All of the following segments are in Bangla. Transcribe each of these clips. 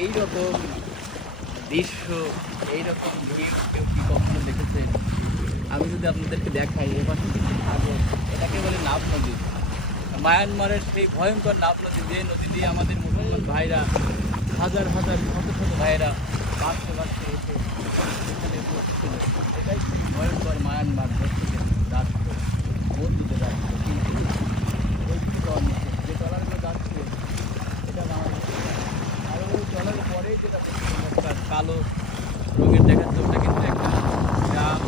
এইরকম দৃশ্য, এইরকম ভিউ কেউ কি কখনো দেখেছেন? আমি যদি আপনাদেরকে দেখাই, এবার কিন্তু সাগর, এটাকে বলে নাফ নদী। মায়ানমারের সেই ভয়ঙ্কর নাফ নদী, যে নদী দিয়ে আমাদের মুসলমান ভাইরা, হাজার হাজার শত শত ভাইরা বাঁচতে বাঁচতে এসে এখানে বসছিল। এটাই সেই ভয়ঙ্কর মায়ানমার থেকে রাষ্ট্র, বন্ধুদের রাষ্ট্র। কিন্তু ওই যে ট্রলারগুলো যাচ্ছে, এটা বাংলাদেশ। আর ওই ট্রলারের পরেই যেটা দেখছিলাম, একটা কালো রঙের দেখাচ্ছে, ওটা কিন্তু একটা গ্রাম।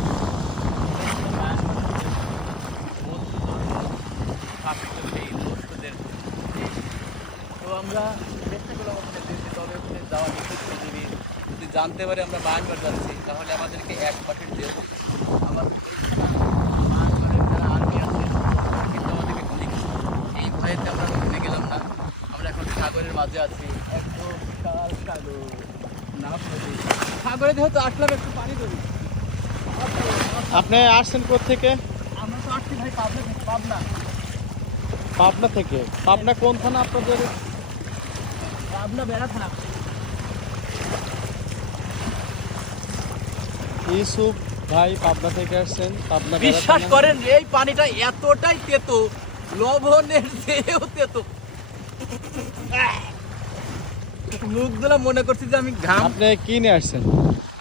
তো আমরা চেষ্টা করলাম ওখানে যেতে, তবে ওখানে যাওয়া নিষেধ। যদি জানতে পারি আমরা মায়ানমার যাচ্ছি, তাহলে আমাদেরকে 1 পার্সেন্ট দেবো। আমাদের মায়ানমারের যারা আর্মি আছে, কিন্তু আমাদেরকে গুলি করবে। এই ভয়েতে আমরা ওখানে গেলাম না। আমরা এখন সাগরের মাঝে আছি, একদম বিশাল সাগর, নাফ নদী। সাগরে যেহেতু আসলাম, একটু পানি ধরি। আপনি আসছেন কোত্থেকে? আমরা তো আসছি ভাই পাবনা থেকে। পাবনা পাবনা থেকে? পাবনা কোন থানা আপনাদের? পাবনা বেড়া থানা। ইউসুফ ভাই পাবনা থেকে আসছেন, পাবনা বিশ্বাস করেন, এই পানিটা এতটাই তেতো, লবণের চেয়েও তেতো। মুখ দিলা মনে করছি যে আমি ঘাম। আপনি কি নিয়ে আসছেন?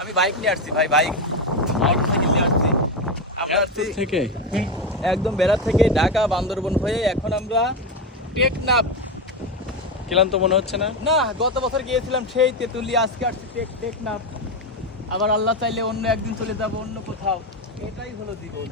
আমি বাইক নিয়ে আসছি ভাই, বাইক মোটরসাইকেল নিয়ে আসছি। আমরা আসছি থেকে একদম বেড়া থেকে, ঢাকা বান্দরবন হয়ে এখন আমরা টেকনাফ। ক্লান্ত মনে হচ্ছে না? না, গত বছর গিয়েছিলাম সেই তেঁতুলিয়া, আজকে আসছি টেকনাফ। আবার আল্লাহ চাইলে অন্য একদিন চলে যাব অন্য কোথাও। এটাই হলো জীবন।